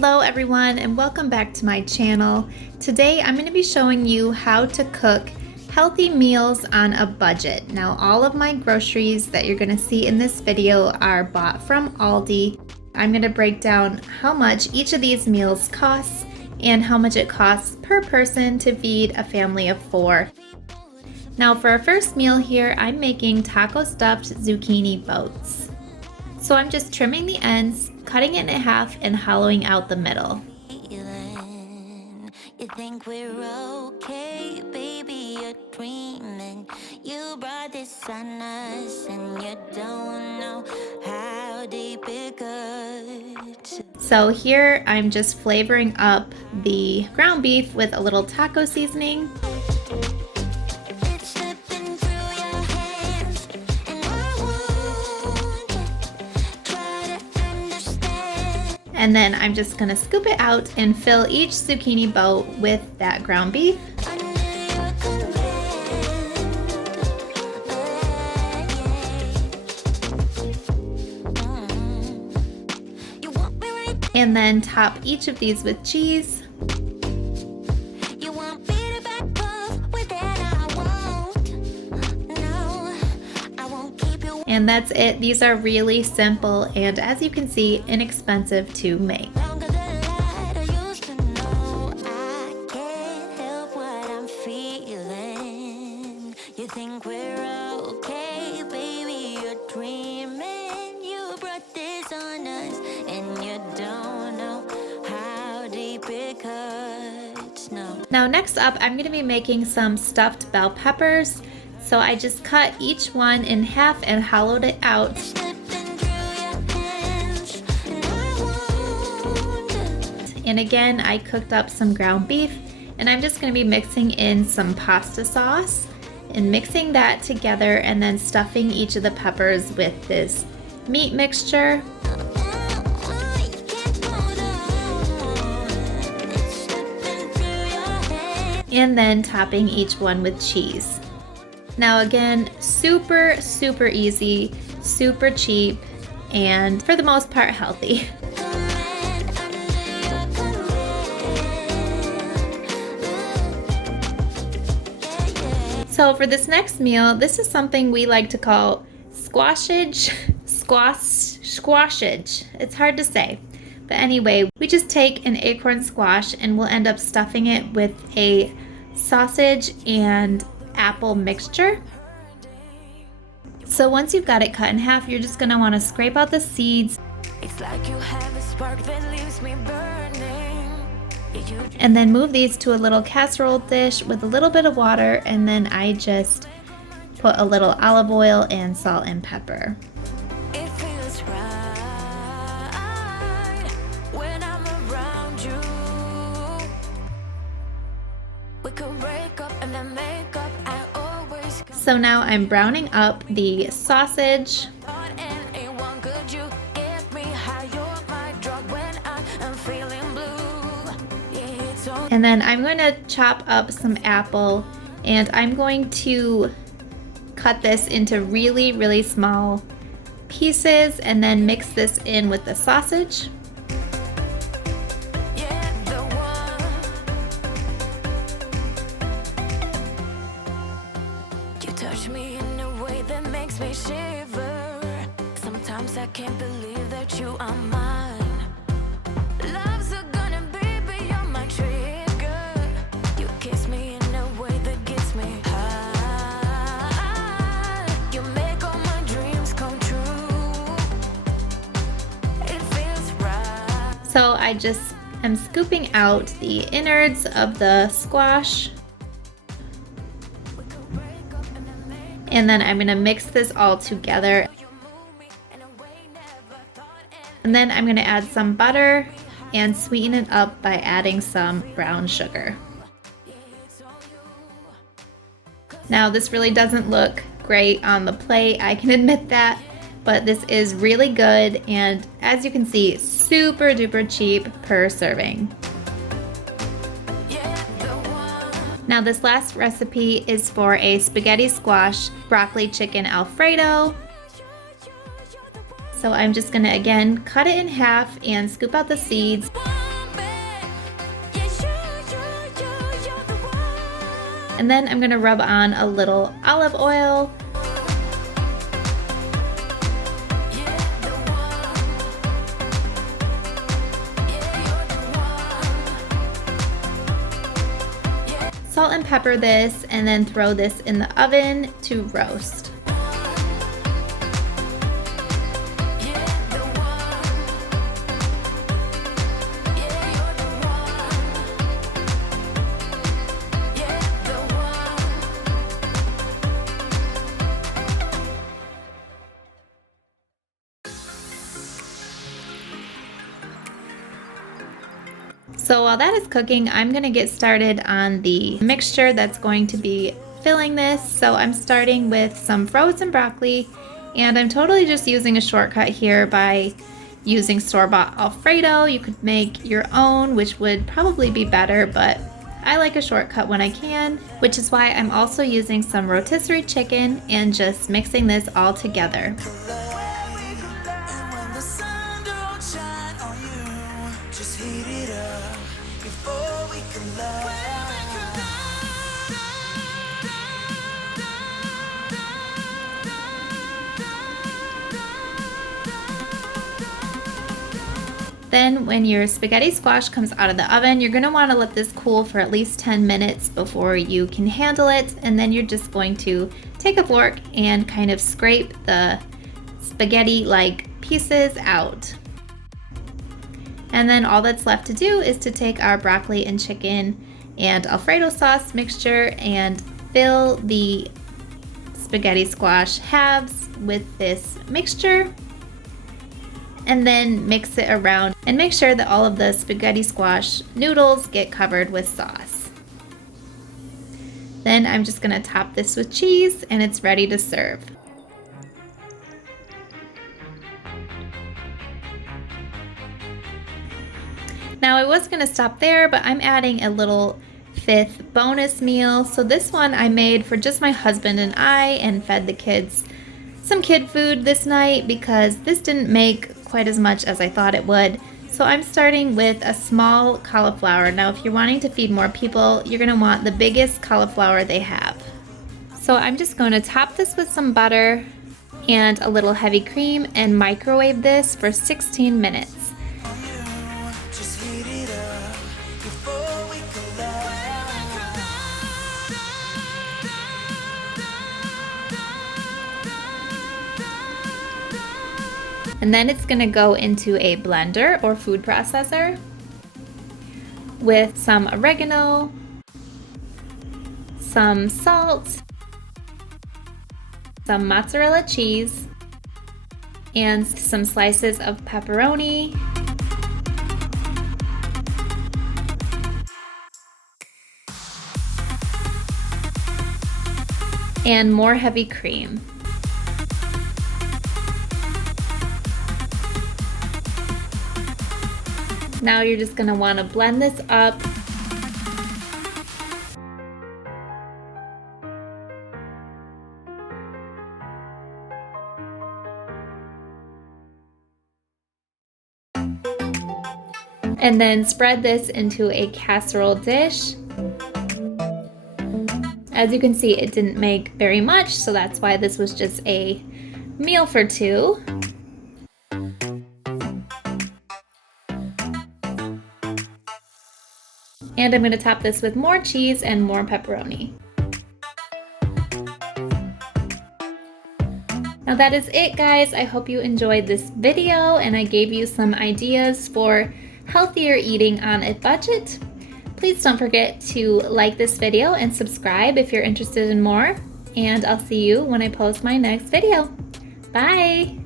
Hello everyone and welcome back to my channel. Today I'm going to be showing you how to cook healthy meals on a budget. Now all of my groceries that you're going to see in this video are bought from Aldi. I'm going to break down how much each of these meals costs and how much it costs per person to feed a family of 4. Now for our first meal here, I'm making taco stuffed zucchini boats. So I'm just trimming the ends, cutting it in half, and hollowing out the middle. You think we're okay, baby, you're dreaming. You brought this on us and you don't know how deep it goes. So here I'm just flavoring up the ground beef with a little taco seasoning. And then I'm just gonna scoop it out and fill each zucchini boat with that ground beef. And then top each of these with cheese. And that's it. These are really simple and, as you can see, inexpensive to make. Now next up, I'm going to be making some stuffed bell peppers. So I just cut each one in half and hollowed it out. And again, I cooked up some ground beef, and I'm just going to be mixing in some pasta sauce and mixing that together and then stuffing each of the peppers with this meat mixture. And then topping each one with cheese. Now again, super easy, super cheap, and for the most part healthy. So for this next meal, this is something we like to call squashage. It's hard to say. But anyway, we just take an acorn squash and we'll end up stuffing it with a sausage and apple mixture. So once you've got it cut in half, you're just going to want to scrape out the seeds. It's like you have a spark that leaves me burning. And then move these to a little casserole dish with a little bit of water, and then I just put a little olive oil and salt and pepper. It feels right when I'm around you. We could break up and then make up. So now I'm browning up the sausage. And then I'm going to chop up some apple, and I'm going to cut this into really small pieces and then mix this in with the sausage. Sometimes I can't believe that you are mine. Love's gonna be beyond my trigger. You kiss me in a way that gets me high. You make all my dreams come true. It feels right. So I just am scooping out the innards of the squash. And then I'm going to mix this all together. And then I'm going to add some butter and sweeten it up by adding some brown sugar. Now this really doesn't look great on the plate, I can admit that, but this is really good, and as you can see, super duper cheap per serving. Now this last recipe is for a spaghetti squash broccoli chicken Alfredo. So I'm just gonna again cut it in half and scoop out the seeds. And then I'm gonna rub on a little olive oil. Salt and pepper this, and then throw this in the oven to roast. So while that is cooking, I'm gonna get started on the mixture that's going to be filling this. So I'm starting with some frozen broccoli, and I'm totally just using a shortcut here by using store-bought Alfredo. You could make your own, which would probably be better, but I like a shortcut when I can, which is why I'm also using some rotisserie chicken and just mixing this all together. Then when your spaghetti squash comes out of the oven, you're gonna wanna let this cool for at least 10 minutes before you can handle it. And then you're just going to take a fork and kind of scrape the spaghetti-like pieces out. And then all that's left to do is to take our broccoli and chicken and Alfredo sauce mixture and fill the spaghetti squash halves with this mixture, and then mix it around and make sure that all of the spaghetti squash noodles get covered with sauce. Then I'm just gonna top this with cheese and it's ready to serve. Now I was gonna stop there, but I'm adding a little 5th bonus meal. So this one I made for just my husband and I and fed the kids some kid food this night because this didn't make quite as much as I thought it would. So I'm starting with a small cauliflower. Now if you're wanting to feed more people, you're gonna want the biggest cauliflower they have. So I'm just going to top this with some butter and a little heavy cream and microwave this for 16 minutes. And then it's gonna go into a blender or food processor with some oregano, some salt, some mozzarella cheese, and some slices of pepperoni. And more heavy cream. Now you're just gonna wanna blend this up. And then spread this into a casserole dish. As you can see, it didn't make very much, so that's why this was just a meal for two. And I'm going to top this with more cheese and more pepperoni. Now that is it, guys. I hope you enjoyed this video and I gave you some ideas for healthier eating on a budget. Please don't forget to like this video and subscribe if you're interested in more. And I'll see you when I post my next video. Bye!